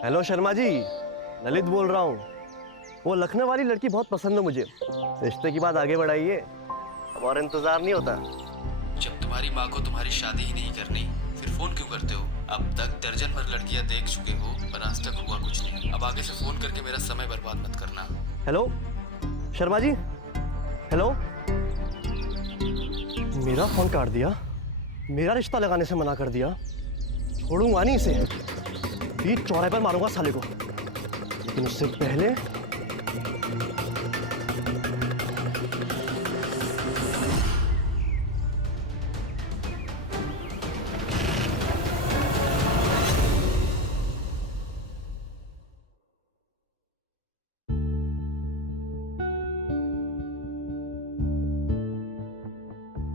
Hello Sharma ji, Lalit बोल रहा हूँ। वो लखनऊ वाली लड़की बहुत पसंद है मुझे। रिश्ते की बात आगे बढ़ाइए, अब और इंतजार नहीं होता। जब तुम्हारी माँ को तुम्हारी शादी ही नहीं करनी, फिर फोन क्यों करते हो? अब तक दर्जन भर लड़कियां देख चुके हो, पर आज तक हुआ कुछ नहीं। अब आगे से फोन करके मेरा समय बर्बाद मत करना। Hello Sharma ji, hello. मेरा फोन काट दिया, मेरा रिश्ता लगाने से मना कर दिया। छोड़ूंगा नहीं इसे, बीच चौराहे पर मारूंगा साले को। लेकिन उससे पहले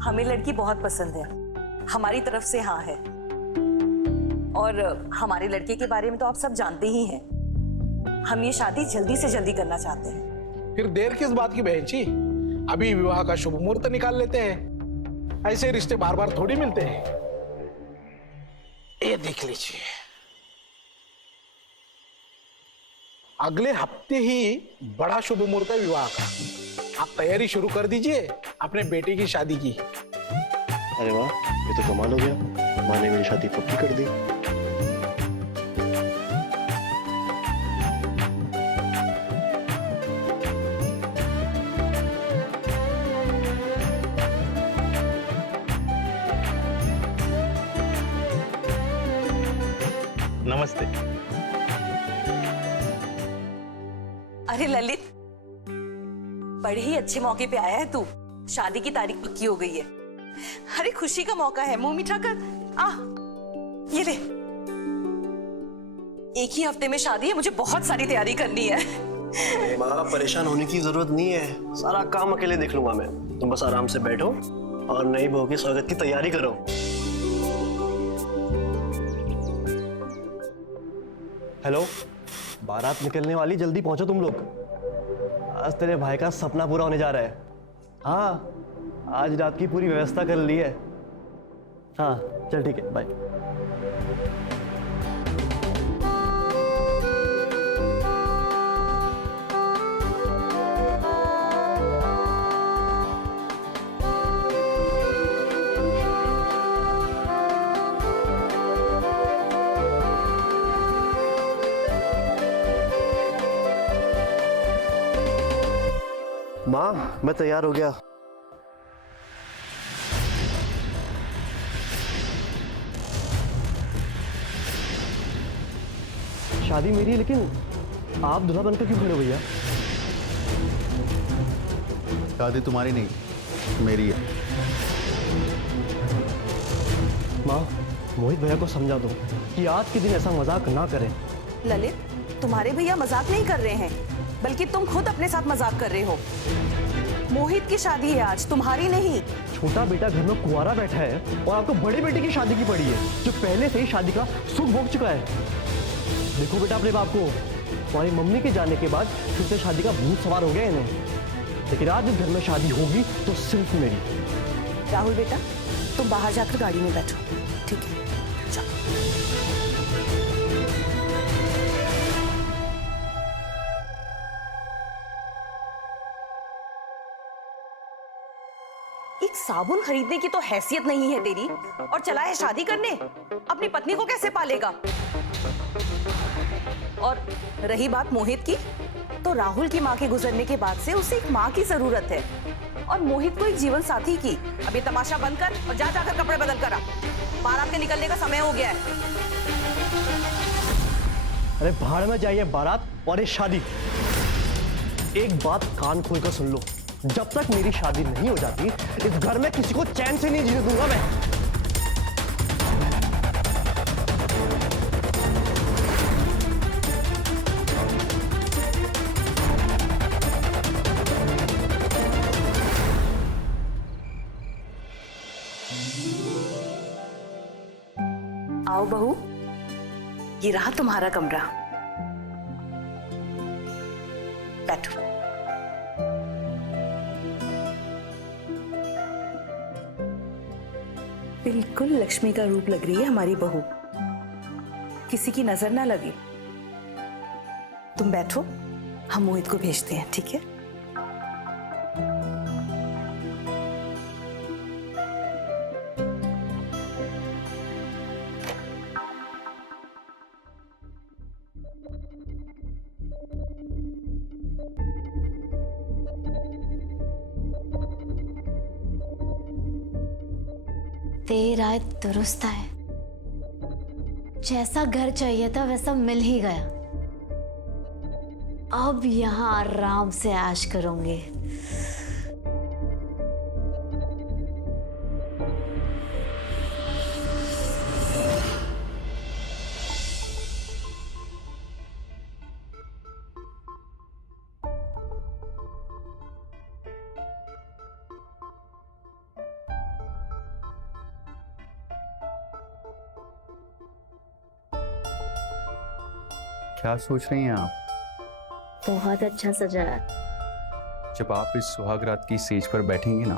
हमें लड़की बहुत पसंद है, हमारी तरफ से हाँ है। और हमारे लड़के के बारे में तो आप सब जानते ही हैं। हम ये शादी जल्दी से जल्दी करना चाहते हैं। फिर देर किस बात की बहन जी, अभी विवाह का शुभ मुहूर्त निकाल लेते हैं। ऐसे रिश्ते बार बार थोड़ी मिलते हैं। ये देख लीजिए, अगले हफ्ते ही बड़ा शुभ मुहूर्त है विवाह का। आप तैयारी शुरू कर दीजिए अपने बेटे की शादी की। अरे वाह, ये तो कमाल हो गया। माँ ने मेरी शादी पक्की कर दी। नमस्ते। अरे ललित, बड़े ही अच्छे मौके पे आया है तू। शादी की तारीख पक्की हो गई है। अरे खुशी का मौका है, मुंह मीठा कर। आ, ये ले। एक ही हफ्ते में शादी है, मुझे बहुत सारी तैयारी करनी है। माँ, परेशान होने की जरूरत नहीं है, सारा काम अकेले देख लूंगा मैं। तुम बस आराम से बैठो और नई बहू के स्वागत की तैयारी करो। हेलो, बारात निकलने वाली, जल्दी पहुंचो तुम लोग। आज तेरे भाई का सपना पूरा होने जा रहा है। हाँ, आज रात की पूरी व्यवस्था कर ली है। हाँ चल ठीक है, बाय। माँ, मैं तैयार हो गया। शादी मेरी है, लेकिन आप दूल्हा बनकर क्यों खड़े हो भैया? शादी तुम्हारी नहीं, मेरी है। माँ, मोहित भैया को समझा दो कि आज के दिन ऐसा मजाक ना करें। ललित, तुम्हारे भैया मजाक नहीं कर रहे हैं, बल्कि तुम खुद अपने साथ मजाक कर रहे हो। मोहित की शादी है आज, तुम्हारी नहीं। छोटा बेटा घर में कुंवारा बैठा है और आपको बड़े बेटे की शादी की पड़ी है, जो पहले से ही शादी का सुख भोग चुका है। देखो बेटा अपने बाप को, तुम्हारी मम्मी के जाने के बाद फिर से शादी का भूत सवार हो गया इन्हें। लेकिन आज इस घर में शादी होगी तो सिर्फ मेरी। राहुल बेटा, तुम बाहर जाकर गाड़ी में बैठो, ठीक है? चलो। एक साबुन खरीदने की तो हैसियत नहीं है तेरी, और चला है शादी करने। अपनी पत्नी को कैसे पालेगा? और रही बात मोहित की, तो राहुल की माँ के गुजरने के बाद से उसे एक माँ की जरूरत है, और मोहित को एक जीवन साथी की। अब ये तमाशा बंद कर और जा जाकर कपड़े बदल कर आ। बारात के निकलने का समय हो गया है। अरे भाड़ में जाइए बारात और ये शादी। एक बात कान खोलकर सुन लो, जब तक मेरी शादी नहीं हो जाती इस घर में किसी को चैन से नहीं जीने दूंगा मैं। आओ बहू, ये रहा तुम्हारा कमरा। बैठो। बिल्कुल लक्ष्मी का रूप लग रही है हमारी बहू। किसी की नजर ना लगे, तुम बैठो, हम मोहित को भेजते हैं, ठीक है? देर आए दुरुस्त आए। जैसा घर चाहिए था वैसा मिल ही गया। अब यहाँ आराम से ऐश करूंगी। क्या सोच रही हैं आप? बहुत अच्छा सजा है। जब आप इस सुहागरात की सेज पर बैठेंगे ना,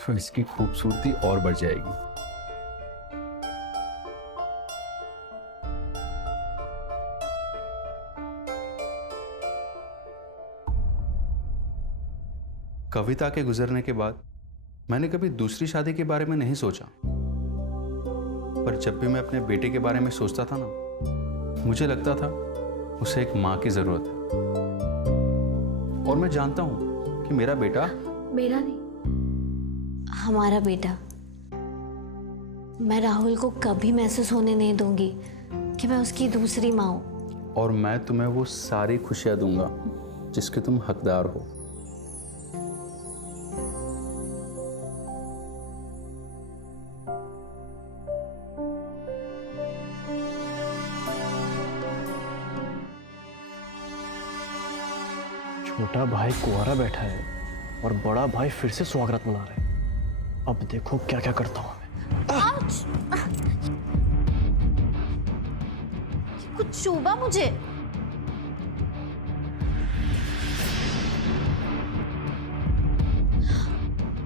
तो इसकी खूबसूरती और बढ़ जाएगी। कविता के गुजरने के बाद मैंने कभी दूसरी शादी के बारे में नहीं सोचा, पर जब भी मैं अपने बेटे के बारे में सोचता था ना, मुझे लगता था उसे एक मां की जरूरत है। और मैं जानता हूं कि मेरा बेटा, मेरा नहीं, हमारा बेटा। मैं राहुल को कभी महसूस होने नहीं दूंगी कि मैं उसकी दूसरी माँ हूं। और मैं तुम्हें वो सारी खुशियां दूंगा जिसके तुम हकदार हो। छोटा भाई कुंवारा बैठा है और बड़ा भाई फिर से सुहागरात मना रहा है। अब देखो क्या क्या करता हूं मैं। कुछ चुभा मुझे।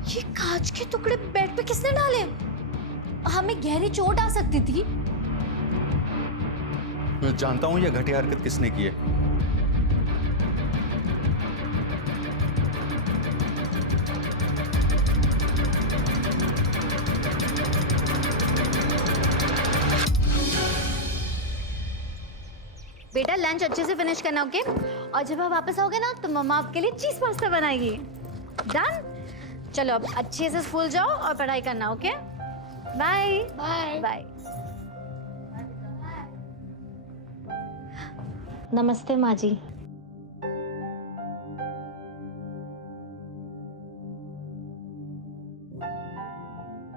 ये कांच के टुकड़े बेड पे किसने डाले? हमें गहरी चोट आ सकती थी। मैं जानता हूं यह घटिया हरकत किसने की है। बेटा लंच अच्छे से फिनिश करना, ओके? और जब आप वापस आओगे ना तो मम्मा आपके लिए चीज पास्ता बनाएगी। डन? चलो अब अच्छे से स्कूल जाओ और पढ़ाई करना, ओके? Bye bye bye. नमस्ते माँ जी।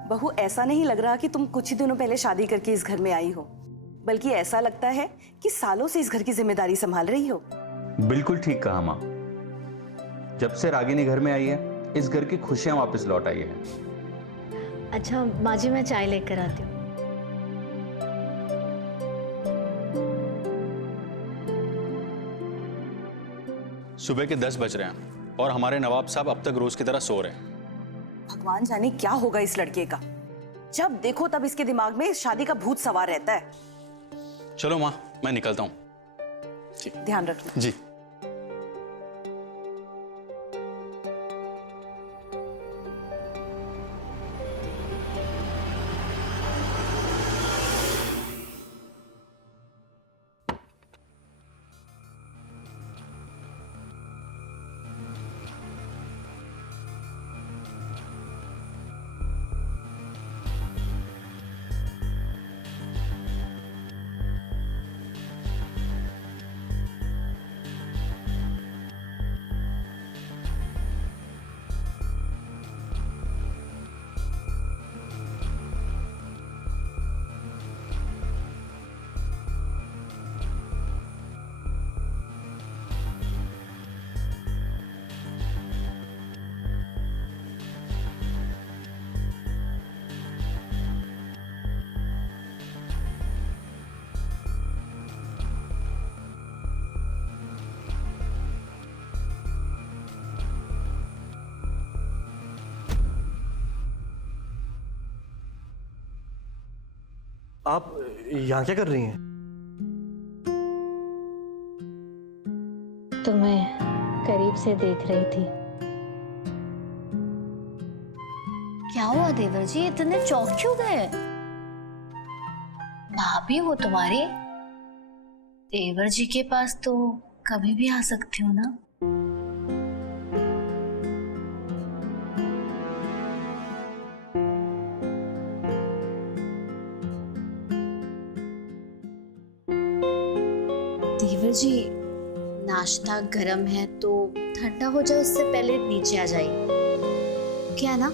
बहू, ऐसा नहीं लग रहा कि तुम कुछ ही दिनों पहले शादी करके इस घर में आई हो, बल्कि ऐसा लगता है कि सालों से इस घर की जिम्मेदारी संभाल रही हो। बिल्कुल ठीक कहा माँ। जब से रागिनी घर में आई है, इस घर की खुशियां वापस लौट आई है। अच्छा माँ जी, मैं चाय लेकर आती हूँ। सुबह के 10 बज रहे हैं और हमारे नवाब साहब अब तक रोज की तरह सो रहे हैं। भगवान जाने क्या होगा इस लड़के का। जब देखो तब इसके दिमाग में शादी का भूत सवार रहता है। चलो माँ, मैं निकलता हूँ। जी। ध्यान रखना। जी। आप यहाँ क्या कर रही हैं? तुम्हें करीब से देख रही थी। क्या हुआ देवर जी, इतने चौंक क्यों गए? भाभी हो तुम्हारी, देवर जी के पास तो कभी भी आ सकती हो ना। देवर जी, नाश्ता गरम है तो ठंडा हो जाए उससे पहले नीचे आ जाइए। क्या ना,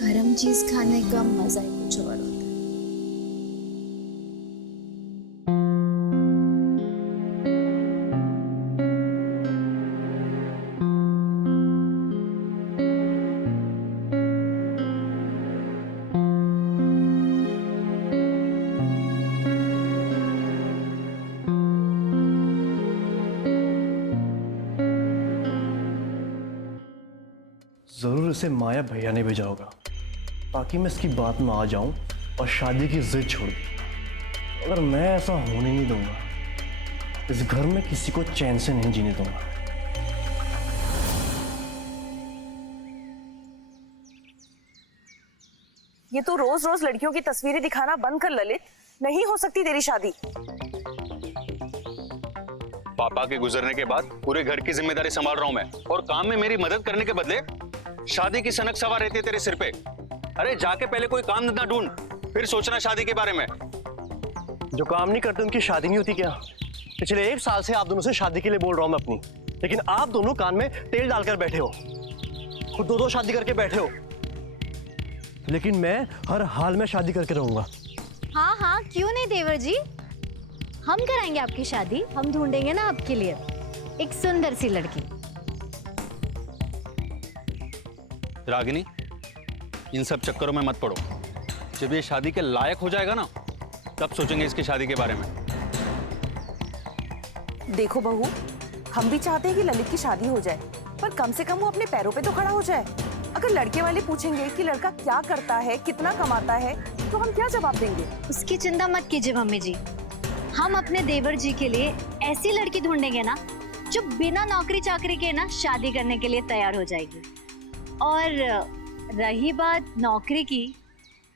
गरम चीज खाने का मजा ही कुछ और होता है। जरूर इसे माया भैया ने भेजा होगा ताकि मैं इसकी बात में आ जाऊं और शादी की जिद छोड़ दूं। अगर मैं ऐसा होने नहीं दूंगा, इस घर में किसी को चैन से नहीं जीने दूंगा। ये तो रोज रोज लड़कियों की तस्वीरें दिखाना बंद कर ललित। नहीं हो सकती तेरी शादी। पापा के गुजरने के बाद पूरे घर की जिम्मेदारी संभाल रहा हूं मैं, और काम में मेरी मदद करने के बदले शादी की सनक सवार रहती है तेरे सिर पे। अरे जाके पहले कोई काम धंधा ढूंढ, फिर सोचना शादी के बारे में। जो काम नहीं करते उनकी शादी नहीं होती क्या? पिछले 1 साल से आप दोनों से शादी के लिए बोल रहा हूं मैं अपनी, लेकिन आप दोनों कान में तेल डालकर बैठे हो, खुद 2-2 शादी करके बैठे हो। लेकिन मैं हर हाल में शादी करके रहूंगा। हाँ हाँ, क्यों नहीं देवर जी, हम कराएंगे आपकी शादी। हम ढूंढेंगे ना आपके लिए एक सुंदर सी लड़की। रागिनी, इन सब चक्करों में मत पड़ो। जब ये शादी के लायक हो जाएगा ना, तब सोचेंगे इसकी शादी के बारे में। देखो बहू, हम भी चाहते हैं कि ललित की शादी हो जाए, पर कम से कम वो अपने पैरों पे तो खड़ा हो जाए। अगर लड़के वाले पूछेंगे कि लड़का क्या करता है, कितना कमाता है, तो हम क्या जवाब देंगे? उसकी चिंता मत कीजिए मम्मी जी, हम अपने देवर जी के लिए ऐसी लड़की ढूंढेंगे ना जो बिना नौकरी चाकरी के ना शादी करने के लिए तैयार हो जाएगी। और रही बात नौकरी की,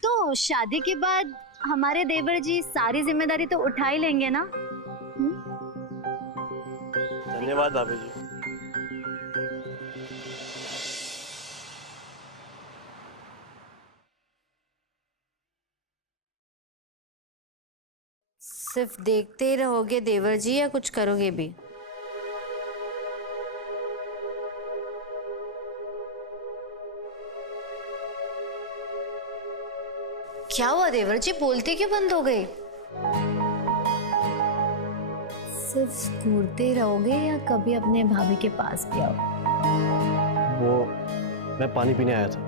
तो शादी के बाद हमारे देवर जी सारी जिम्मेदारी तो उठा ही लेंगे ना। धन्यवाद भाभी जी। सिर्फ देखते ही रहोगे देवर जी या कुछ करोगे भी? क्या हुआ देवर जी, बोलते क्यों बंद हो गए? सिर्फ घूरते रहोगे या कभी अपने भाभी के पास भी आओ? वो मैं पानी पीने आया था।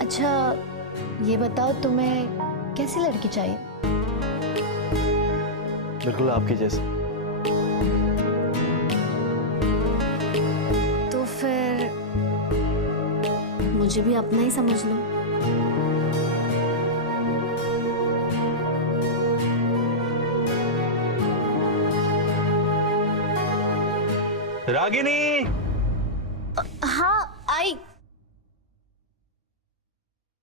अच्छा ये बताओ, तुम्हें कैसी लड़की चाहिए? बिल्कुल आपके जैसे। तो फिर मुझे भी अपना ही समझ लो। रागिनी! हाँ आई।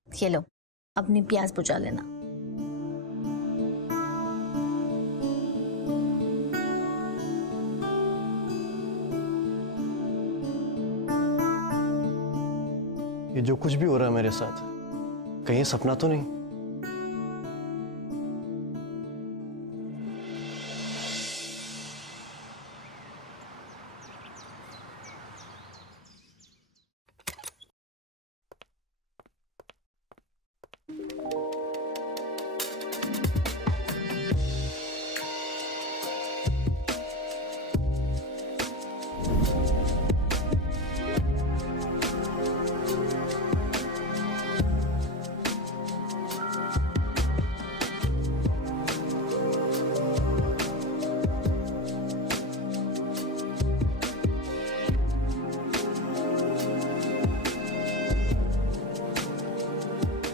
ये लो, अपनी प्यास बुझा लेना। ये जो कुछ भी हो रहा है मेरे साथ, कहीं सपना तो नहीं?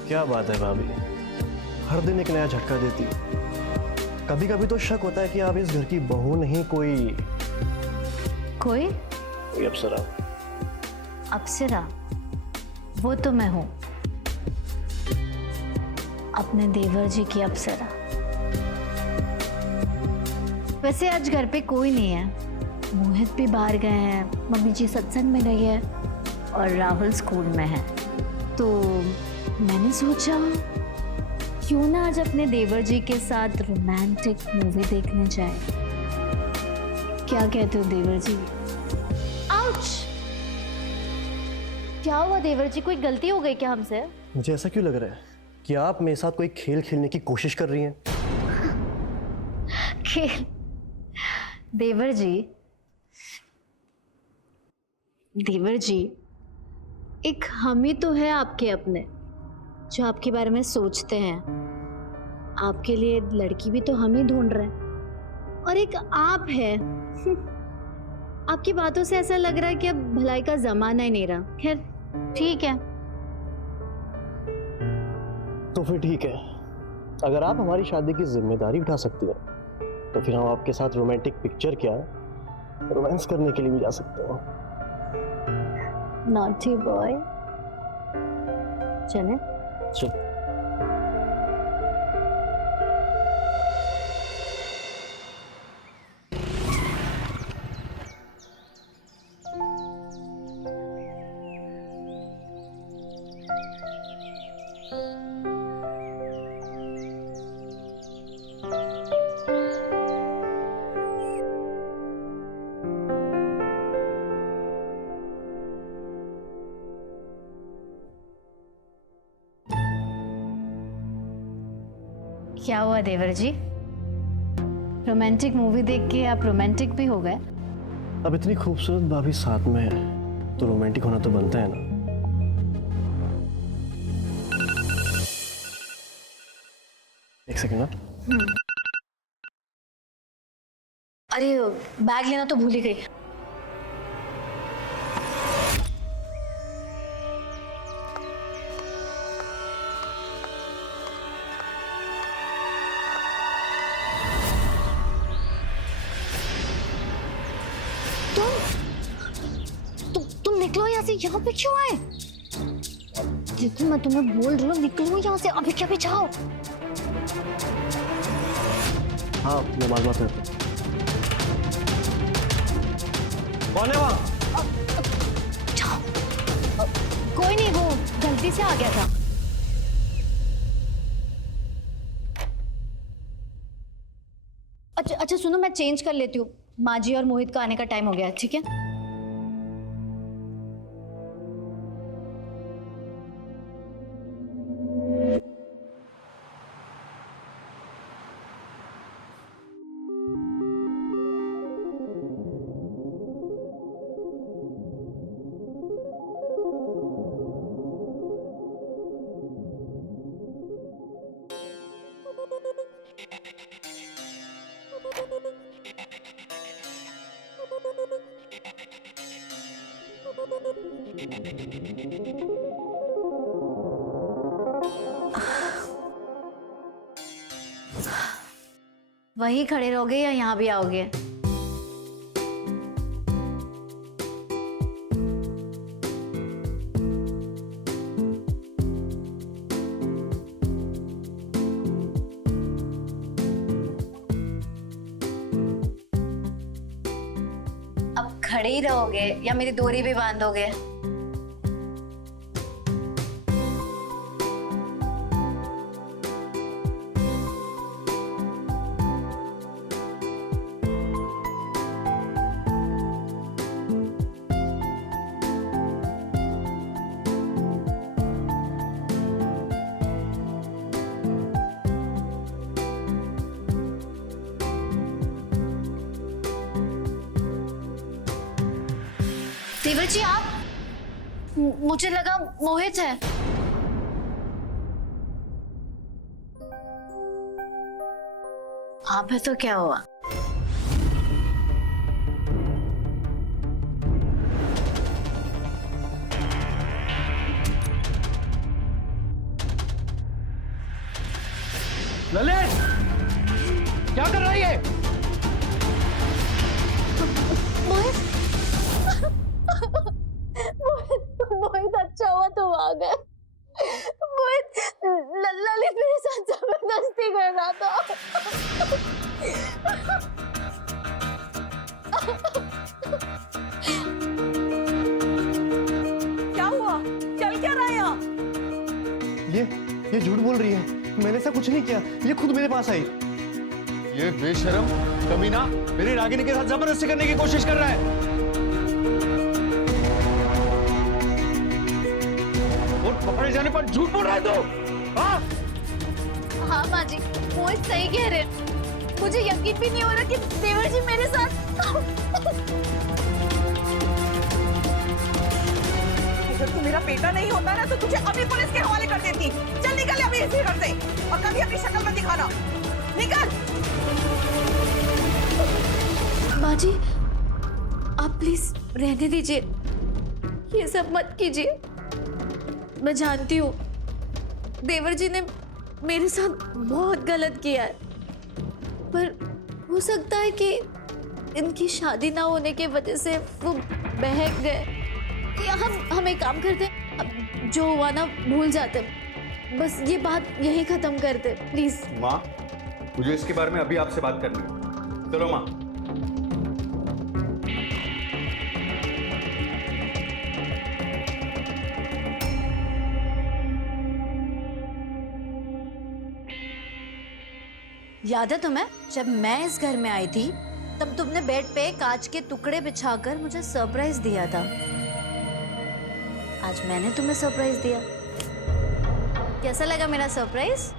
क्या बात है भाभी, हर दिन एक नया झटका देती है। कभी कभी तो शक होता है कि आप इस घर की बहू नहीं, कोई कोई अप्सरा। अप्सरा? वो तो मैं हूं, अपने देवर जी की अप्सरा। वैसे आज घर पे कोई नहीं है, मोहित भी बाहर गए हैं, मम्मी जी सत्संग में गई है और राहुल स्कूल में है। तो मैंने सोचा क्यों ना आज अपने देवर जी के साथ रोमांटिक मूवी देखने जाए। क्या कहते हो देवर जी? आउच! क्या हुआ देवर जी, कोई गलती हो गई क्या हमसे? मुझे ऐसा क्यों लग रहा है कि आप मेरे साथ कोई खेल खेलने की कोशिश कर रही हैं? खेल? देवर जी, एक हम ही तो है आपके अपने, जो आपके बारे में सोचते हैं। आपके लिए लड़की भी तो हम ही ढूंढ रहे हैं, और एक आप है। आपकी बातों से ऐसा लग रहा है कि अब भलाई का जमाना ही नहीं रहा। खैर ठीक है। तो फिर ठीक है, अगर आप हमारी शादी की जिम्मेदारी उठा सकती हैं तो फिर हम आपके साथ रोमांटिक पिक्चर क्या रोमांस करने के लिए भी जा सकते हैं। नॉटी बॉय, चले? चल। क्या हुआ देवर जी, रोमांटिक मूवी देख के आप रोमांटिक भी हो गए? अब इतनी खूबसूरत भाभी साथ में है तो रोमांटिक होना तो बनता है ना। एक सेकंड ना। अरे बैग लेना तो भूल ही गई। तुम निकलो यहाँ से, यहाँ पे क्यों आए? देखो मैं तुम्हें बोल रही हूँ निकलो यहाँ से, अभी क्या भी जाओ। हाँ मैं मालूम है। कौन है वहाँ? जाओ। कोई नहीं, वो गलती से आ गया था। अच्छा सुनो, मैं चेंज कर लेती हूँ, माँ जी और मोहित का आने का टाइम हो गया, ठीक है? वहीं खड़े रहोगे या यहाँ भी आओगे? अब खड़े ही रहोगे या मेरी डोरी भी बांधोगे? देवर जी आप, मुझे लगा मोहित है। आप है तो क्या हुआ? ललित क्या कर रहा है ये? मोहित मोहित अच्छा हुआ तुम आ गए। मोहित ललित मेरे साथ जबरदस्ती कर रहा था। क्या हुआ? चल क्या रहा है यहाँ? ये झूठ बोल रही है। मैंने ऐसा कुछ नहीं किया। ये खुद मेरे पास आई। ये बेशरम कमीना मेरी रागिनी के साथ जबरदस्ती करने की कोशिश कर रहा है। और पकड़े जाने पर झूठ बोल रहा है तू? हाँ? हाँ माँ जी, मोहित सही कह रहे हैं। मुझे यकीन भी नहीं हो रहा कि देवर जी मेरे साथ। अगर तू मेरा बेटा नहीं होता ना तो तुझे अभी पुलिस के हवाले कर देती। चल निकल अभी इसी घर से और कभी अपनी शक्ल मत दिखाना। निकल। माँ जी, आप प्लीज रहने दीजिए, ये सब मत कीजिए। मैं जानती हूँ देवर जी ने मेरे साथ बहुत गलत किया है, पर हो सकता है कि इनकी शादी ना होने की वजह से वो बहक गए। या हम एक काम करते हैं, अब जो हुआ ना भूल जाते, बस ये बात यहीं खत्म करते प्लीज। माँ, मुझे इसके बारे में अभी आपसे बात करनी है। चलो माँ। याद है तुम्हें, जब मैं इस घर में आई थी तब तुमने बेड पे कांच के टुकड़े बिछाकर मुझे सरप्राइज दिया था। आज मैंने तुम्हें सरप्राइज दिया। कैसा लगा मेरा सरप्राइज?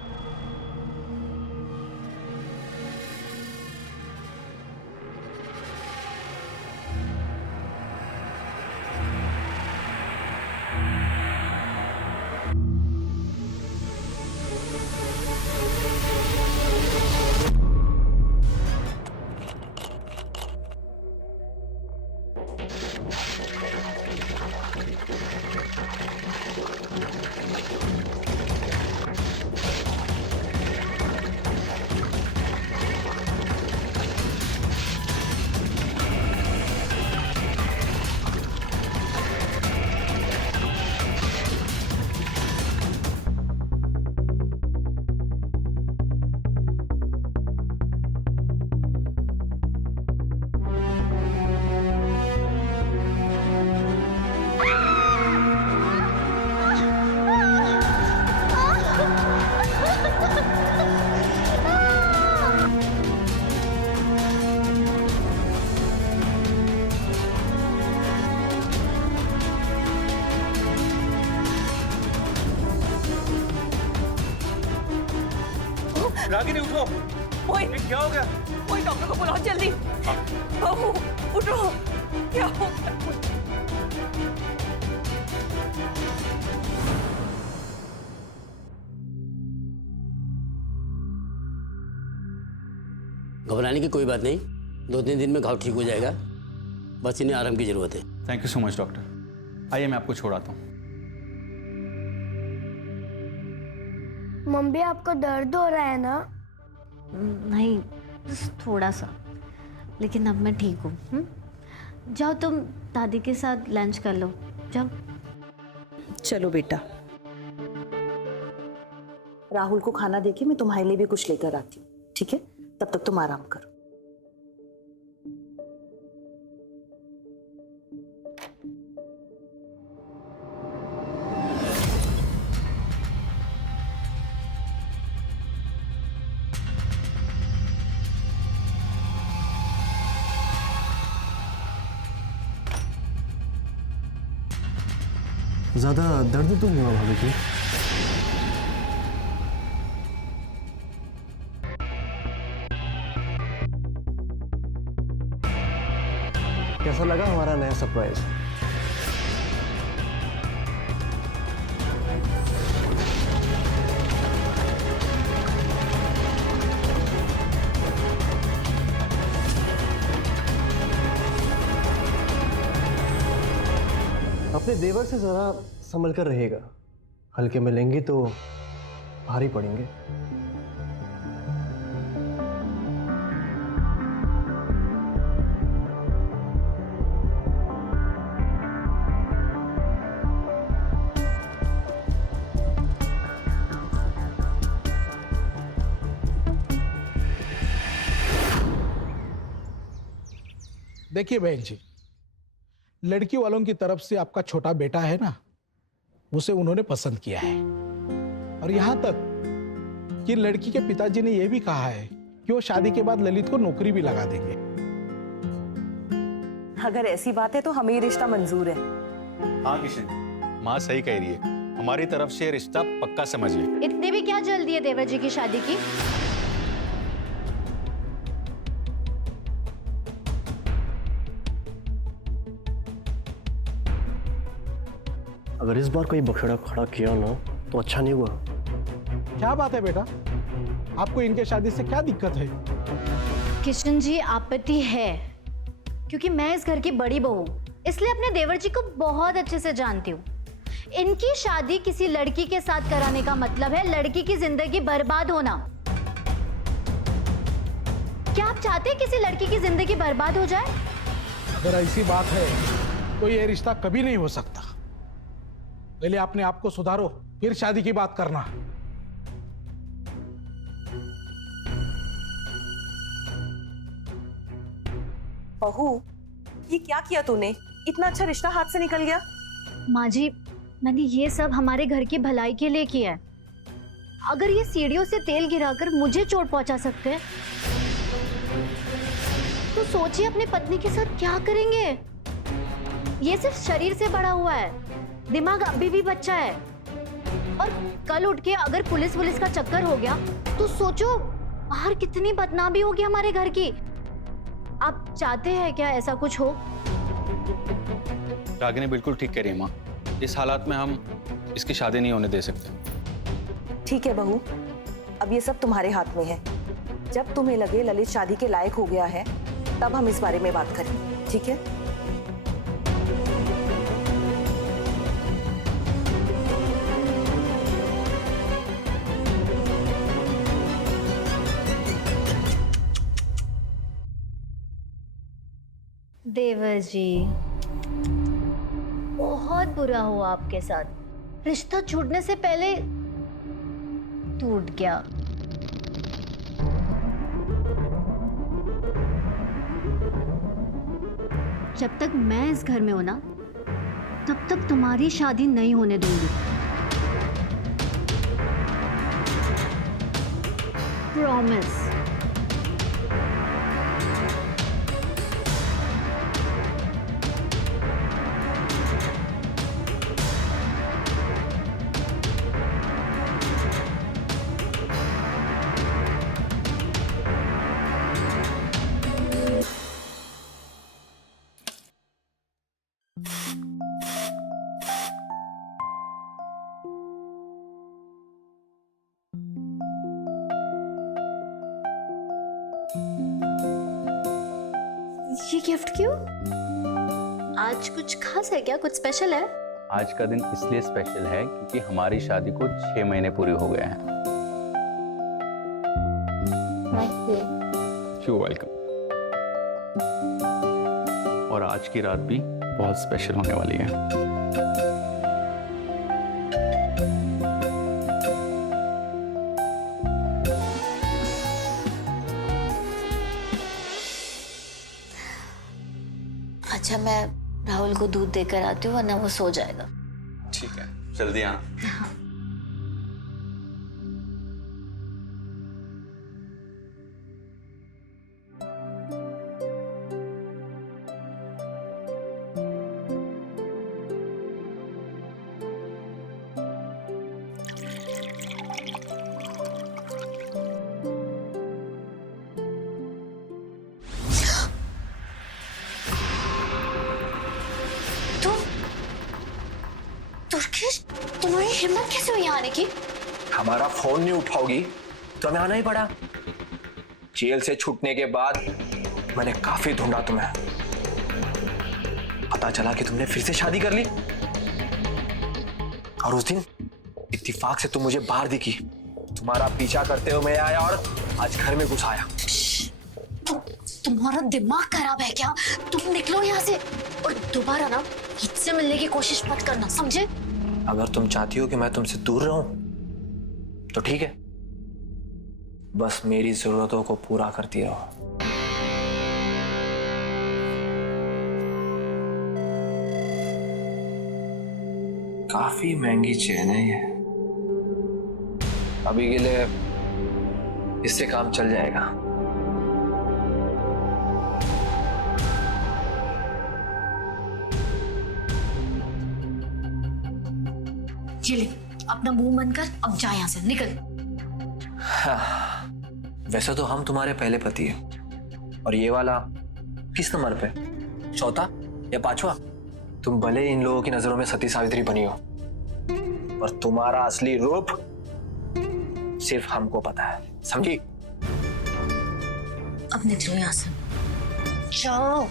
रागिनी उठो। मोहित, क्या हो गया? कोई डॉक्टर को बुलाओ जल्दी। बहू उठो, क्या हो गया? घबराने की कोई बात नहीं, 2-3 दिन में घाव ठीक हो जाएगा। बस इन्हें आराम की जरूरत है। Thank you so much doctor. आइए मैं आपको छोड़ाता हूँ। मम्मी आपको दर्द हो रहा है ना? नहीं, बस थोड़ा सा, लेकिन अब मैं ठीक हूँ। जाओ तुम दादी के साथ लंच कर लो, जाओ। चलो बेटा, राहुल को खाना देके मैं तुम्हारे लिए भी कुछ लेकर आती हूँ, ठीक है? तब तक तुम आराम करो। ज्यादा दर्द तो नहीं हुआ भाभी जी? कैसा लगा हमारा नया सरप्राइज? अपने देवर से जरा संभल कर रहेगा, हल्के में लेंगी तो भारी पड़ेंगे। देखिए बहन जी, लड़की वालों की तरफ से आपका छोटा बेटा है ना, उसे उन्होंने पसंद किया है। और यहां तक कि लड़की के पिताजी ने यह भी कहा है कि वो शादी के बाद ललित को नौकरी भी लगा देंगे। अगर ऐसी बात है तो हमें ये रिश्ता मंजूर है। हाँ किशन, माँ सही कह रही है, हमारी तरफ से रिश्ता पक्का समझिए। इतनी भी क्या जल्दी है देवर जी की शादी की? अगर इस बार कोई बखेड़ा खड़ा किया ना तो अच्छा नहीं हुआ। क्या बात है बेटा, आपको इनके शादी से क्या दिक्कत है? किशन जी, आपत्ति है क्योंकि मैं इस घर की बड़ी बहू हूं, इसलिए अपने देवर जी को बहुत अच्छे से जानती हूँ। इनकी शादी किसी लड़की के साथ कराने का मतलब है लड़की की जिंदगी बर्बाद होना। क्या आप चाहते हैं किसी लड़की की जिंदगी बर्बाद हो जाए? अगर ऐसी बात है तो ये रिश्ता कभी नहीं हो सकता। पहले अपने आप को सुधारो, फिर शादी की बात करना। बहू, ये क्या किया तूने? इतना अच्छा रिश्ता हाथ से निकल गया। माँ जी, मैंने ये सब हमारे घर की भलाई के लिए किया है। अगर ये सीढ़ियों से तेल गिराकर मुझे चोट पहुंचा सकते हैं तो सोचिए अपनी पत्नी के साथ क्या करेंगे। ये सिर्फ शरीर से बड़ा हुआ है, दिमाग अभी भी बच्चा है। और कल उठ के अगर पुलिस का चक्कर हो गया तो सोचो बाहर कितनी बदनामी होगी हमारे घर की। आप चाहते हैं क्या ऐसा कुछ हो? रागिनी बिल्कुल ठीक कह रही है माँ, इस हालात में हम इसकी शादी नहीं होने दे सकते। ठीक है बहू, अब ये सब तुम्हारे हाथ में है। जब तुम्हें लगे ललित शादी के लायक हो गया है तब हम इस बारे में बात करें, ठीक है? देवर जी, बहुत बुरा हुआ आपके साथ। रिश्ता छूटने से पहले टूट गया। जब तक मैं इस घर में हूं ना, तब तक तुम्हारी शादी नहीं होने दूंगी। प्रॉमिस। ये गिफ्ट क्यों? आज कुछ खास है क्या? कुछ स्पेशल है? आज का दिन इसलिए स्पेशल है क्योंकि हमारी शादी को 6 महीने पूरे हो गए हैं। You welcome. और आज की रात भी बहुत स्पेशल होने वाली है। अच्छा, मैं राहुल को दूध देकर आती हूँ वरना वो सो जाएगा। ठीक है, जल्दी आना। तुम्हारी हिम्मत कैसे हुई आने की? हमारा फोन नहीं उठाओगी तो हमें आना ही पड़ा। जेल से छूटने के बाद मैंने काफी ढूंढा तुम्हें। पता चला कि तुमने फिर से शादी कर ली और उस दिन इत्तेफाक से तुम मुझे बाहर दिखी। तुम्हारा पीछा करते हुए मैं आया और आज घर में घुस आया। तुम्हारा दिमाग खराब है क्या? तुम निकलो यहाँ से और दोबारा ना मुझसे मिलने की कोशिश मत करना, समझे? अगर तुम चाहती हो कि मैं तुमसे दूर रहूं तो ठीक है, बस मेरी जरूरतों को पूरा करती रहो। काफी महंगी चेन है ये। अभी के लिए इससे काम चल जाएगा। चले, अपना मुंह बंद कर, अब जा यहाँ से, निकल। वैसे तो हम तुम्हारे पहले पति हैं, और ये वाला किस नंबर पे, चौथा या पांचवा? तुम भले इन लोगों की नजरों में सती सावित्री बनी हो, पर तुम्हारा असली रूप सिर्फ हमको पता है, समझी? अब निकलो यहाँ से, जाओ।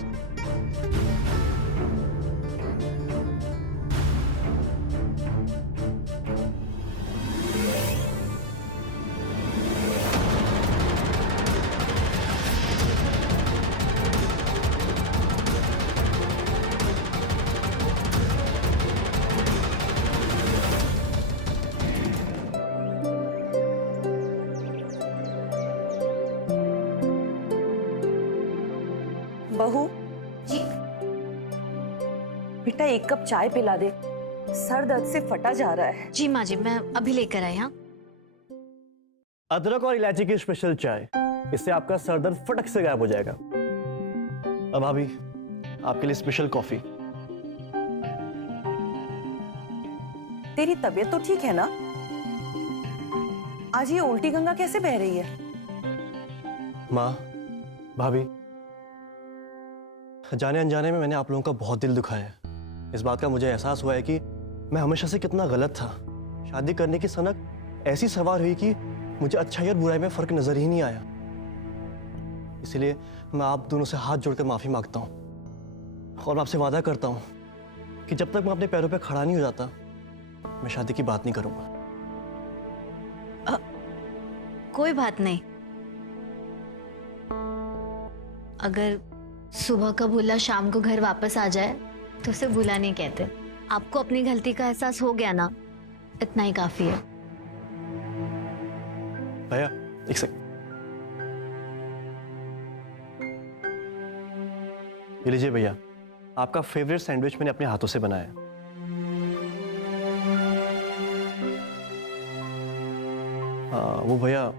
बहू जी बेटा, एक कप चाय पिला दे, सर दर्द से फटा जा रहा है। जी माँ जी, मैं अभी लेकर आई। हाँ, अदरक और इलायची की स्पेशल चाय, इससे आपका सर दर्द फटक से गायब हो जाएगा। अब भाभी, आपके लिए स्पेशल कॉफी। तेरी तबीयत तो ठीक है ना? आज ये उल्टी गंगा कैसे बह रही है? माँ, भाभी, जाने अनजाने में मैंने आप लोगों का बहुत दिल दुखाया है। इस बात का मुझे एहसास हुआ है कि मैं हमेशा से कितना गलत था। शादी करने की सनक ऐसी सवार हुई कि मुझे अच्छाई और बुराई में फर्क नजर ही नहीं आया। इसलिए मैं आप दोनों से हाथ जोड़कर माफी मांगता हूँ और आपसे वादा करता हूँ कि जब तक मैं अपने पैरों पे खड़ा नहीं हो जाता, मैं शादी की बात नहीं करूंगा। कोई बात नहीं। अगर सुबह का भूला शाम को घर वापस आ जाए तो उसे भूला नहीं कहते। आपको अपनी गलती का एहसास हो गया ना, इतना ही काफी है। भैया, एक सेकंड। ये लीजिए भैया, आपका फेवरेट सैंडविच मैंने अपने हाथों से बनाया है। वो भैया,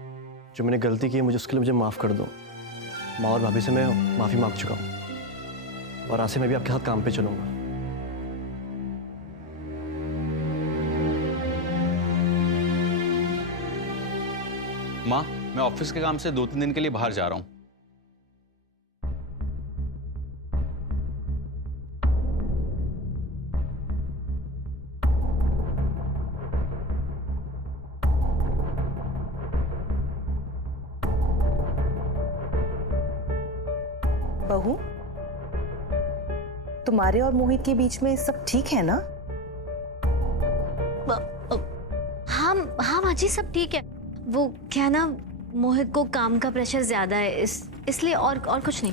जो मैंने गलती की है मुझे उसके लिए मुझे माफ कर दो। माँ और भाभी से मैं माफी मांग चुका हूँ और आज से मैं भी आपके साथ काम पे चलूंगा। माँ, मैं ऑफिस के काम से 2-3 दिन के लिए बाहर जा रहा हूँ। बहू, तुम्हारे और मोहित के बीच में सब ठीक है ना? हाँ हाँ माँ जी, सब ठीक है। वो क्या ना, मोहित को काम का प्रेशर ज्यादा है, इसलिए और कुछ नहीं।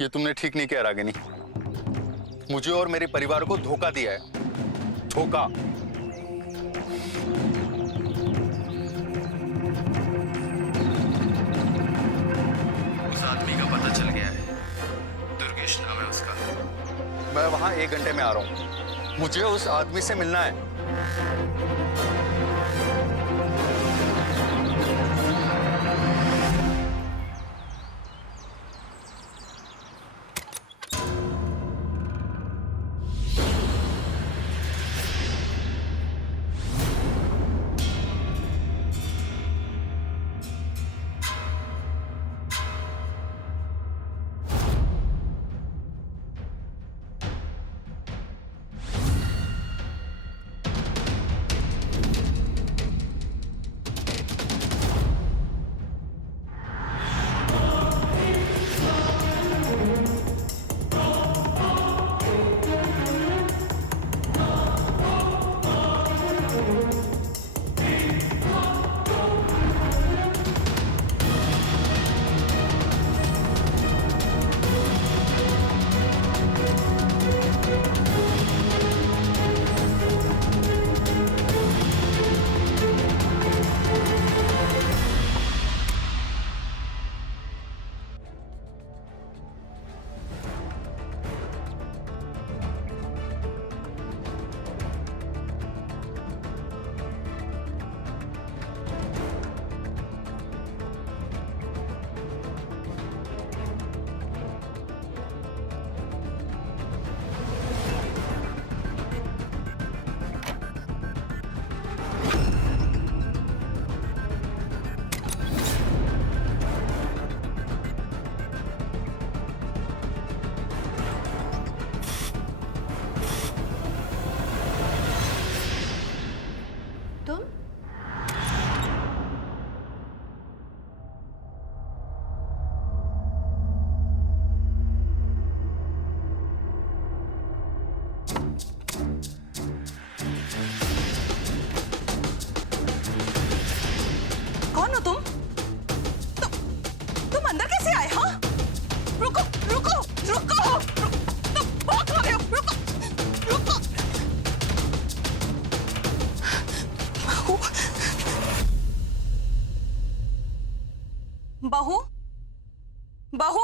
ये तुमने ठीक नहीं किया रागिनी। मुझे और मेरे परिवार को धोखा दिया है, धोखा। उस आदमी का पता चल गया है, दुर्गेश नाम है उसका। मैं वहां 1 घंटे में आ रहा हूं। मुझे उस आदमी से मिलना है। बहू बहू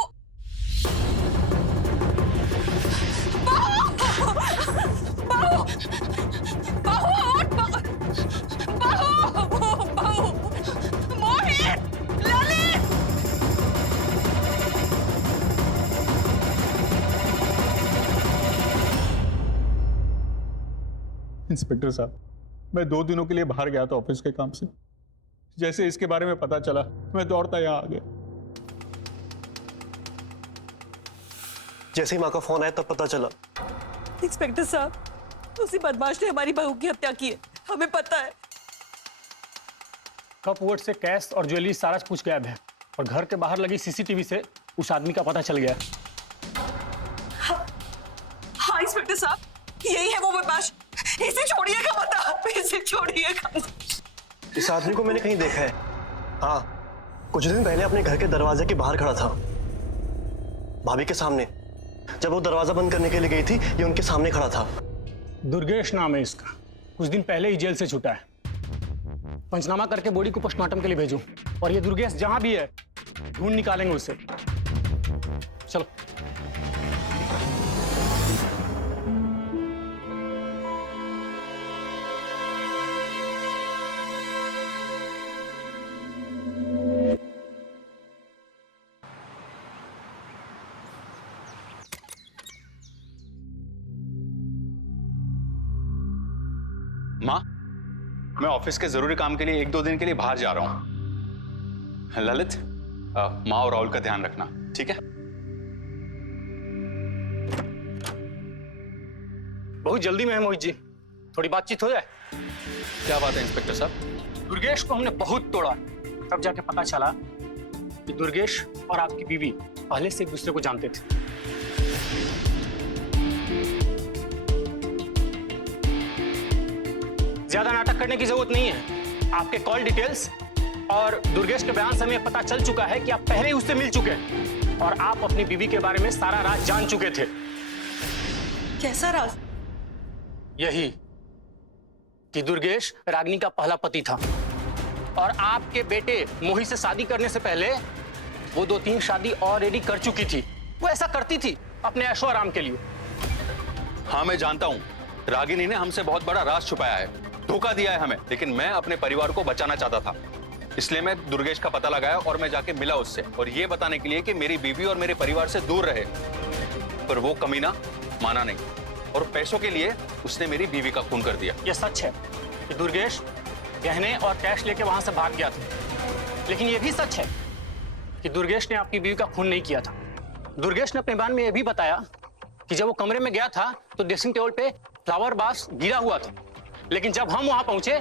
बहू बहू बहू उठ, बहू बहू मोहित, ललित। इंस्पेक्टर साहब, मैं 2 दिनों के लिए बाहर गया था ऑफिस के काम से। जैसे इसके बारे में पता चला, मैं दौड़ता यहाँ आ गया। जैसे ही माँ का फोन आया तब पता चला। इंस्पेक्टर साहब, उसी बदमाश ने हमारी बहू की हत्या की है, हमें पता है। कपबोर्ड से कैश और ज्वेलरी सारा कुछ गायब है और घर के बाहर लगी सीसीटीवी से उस आदमी का पता चल गया। हाँ इंस्पेक्टर साहब, यही है वो बदमाश। इसे छोड़िएगा मत, इसे छोड़िएगा। इस आदमी को मैंने कहीं देखा है। हाँ, कुछ दिन पहले अपने घर के दरवाजे के बाहर खड़ा था, भाभी के सामने। जब वो दरवाजा बंद करने के लिए गई थी, ये उनके सामने खड़ा था। दुर्गेश नाम है इसका, कुछ दिन पहले ही जेल से छूटा है। पंचनामा करके बॉडी को पोस्टमार्टम के लिए भेजो, और ये दुर्गेश जहां भी है ढूंढ निकालेंगे उसे। चलो। माँ, मैं ऑफिस के जरूरी काम के लिए 1-2 दिन के लिए बाहर जा रहा हूं। ललित, माँ और राहुल का ध्यान रखना, ठीक है? बहुत जल्दी में है मोहित जी, थोड़ी बातचीत हो जाए। क्या बात है इंस्पेक्टर साहब? दुर्गेश को हमने बहुत तोड़ा, तब जाके पता चला कि दुर्गेश और आपकी बीवी पहले से एक दूसरे को जानते थे। ज्यादा नाटक करने की जरूरत नहीं है। आपके कॉल डिटेल्स और दुर्गेश के बयान से हमें पता चल चुका है कि आप पहले ही उससे मिल चुके हैं और आप अपनी बीवी के बारे में सारा राज जान चुके थे। कैसा राज? यही कि दुर्गेश रागिनी का पहला पति था और आपके बेटे मोहित से शादी करने से पहले वो 2-3 शादी ऑलरेडी कर चुकी थी। वो ऐसा करती थी अपने ऐशो आराम के लिए। हाँ, मैं जानता हूँ रागिनी ने हमसे बहुत बड़ा राज छुपाया है, धोखा दिया है हमें, लेकिन मैं अपने परिवार को बचाना चाहता था। इसलिए मैं दुर्गेश का पता लगाया और मैं जाके मिला उससे, और ये बताने के लिए कि मेरी बीवी और मेरे परिवार से दूर रहे। पर वो कमीना माना नहीं और पैसों के लिए उसने मेरी बीवी का खून कर दिया। यह सच है कि दुर्गेश गहने और कैश लेके वहां से भाग गया था, लेकिन यह भी सच है कि दुर्गेश ने आपकी बीवी का खून नहीं किया था। दुर्गेश ने अपने बयान में यह भी बताया कि जब वो कमरे में गया था तो ड्रेसिंग टेबल पे फ्लावर बास गिरा हुआ था, लेकिन जब हम वहां पहुंचे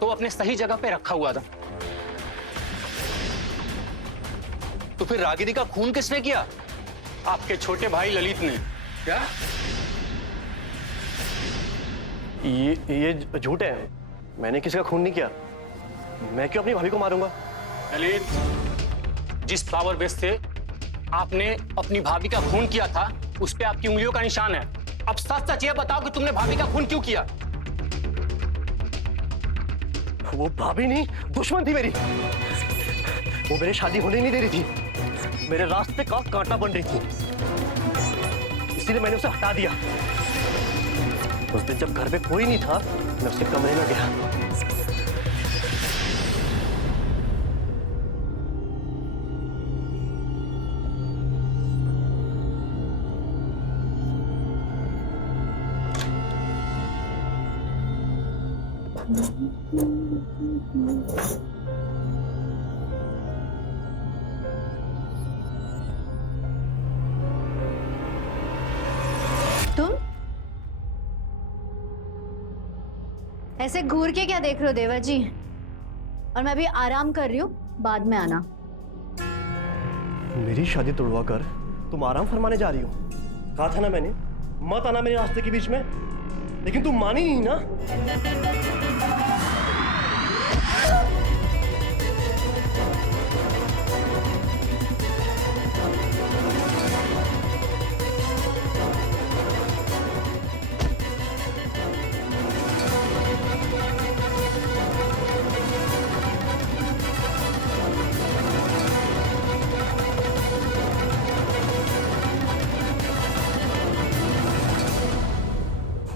तो वो अपने सही जगह पे रखा हुआ था। तो फिर रागिनी का खून किसने किया? आपके छोटे भाई ललित ने। क्या? ये झूठ है। मैंने किसी का खून नहीं किया। मैं क्यों अपनी भाभी को मारूंगा? ललित, जिस फ्लावर बेस से आपने अपनी भाभी का खून किया था उस पे आपकी उंगलियों का निशान है। अब सच सच ये बताओ कि तुमने भाभी का खून क्यों किया? वो भाभी नहीं, दुश्मन थी मेरी। वो मेरी शादी होने नहीं दे रही थी, मेरे रास्ते का कांटा बन रही थी, इसीलिए मैंने उसे हटा दिया। उस दिन जब घर पे कोई नहीं था, मैं उसके कमरे में गया। तुम ऐसे घूर के क्या देख रहे हो देवर जी? और मैं अभी आराम कर रही हूँ, बाद में आना। मेरी शादी तोड़वा कर तुम आराम फरमाने जा रही हो? कहा था ना मैंने, मत आना मेरे रास्ते के बीच में, लेकिन तुम मानी नहीं ना।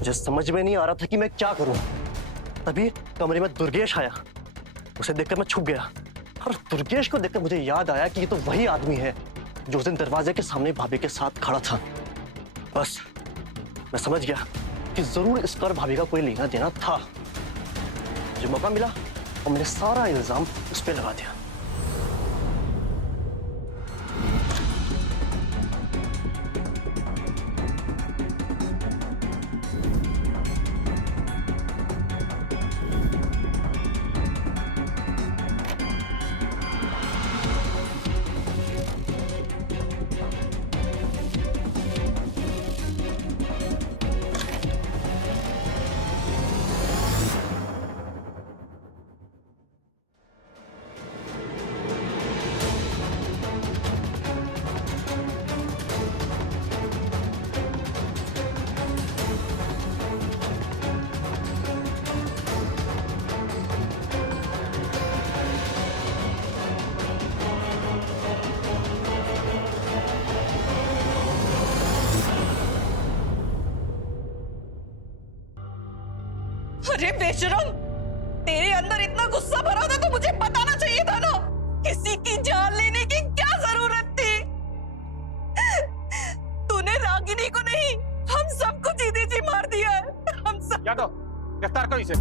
मुझे समझ में नहीं आ रहा था कि मैं क्या करूं। तभी कमरे में दुर्गेश आया, उसे देखकर मैं छुप गया और दुर्गेश को देखकर मुझे याद आया कि ये तो वही आदमी है जो उस दिन दरवाजे के सामने भाभी के साथ खड़ा था। बस मैं समझ गया कि जरूर इस पर भाभी का कोई लेना देना था। मुझे मौका मिला और मैंने सारा इल्जाम उस पर लगा दिया। अरे बेशरम, तेरे अंदर इतना गुस्सा भरा था तो मुझे बताना चाहिए था ना। किसी की जान लेने की क्या जरूरत थी? तूने रागिनी को नहीं, हम सबको जीते जी मार दिया है। हम सब। यादव, गिरफ्तार करो इसे।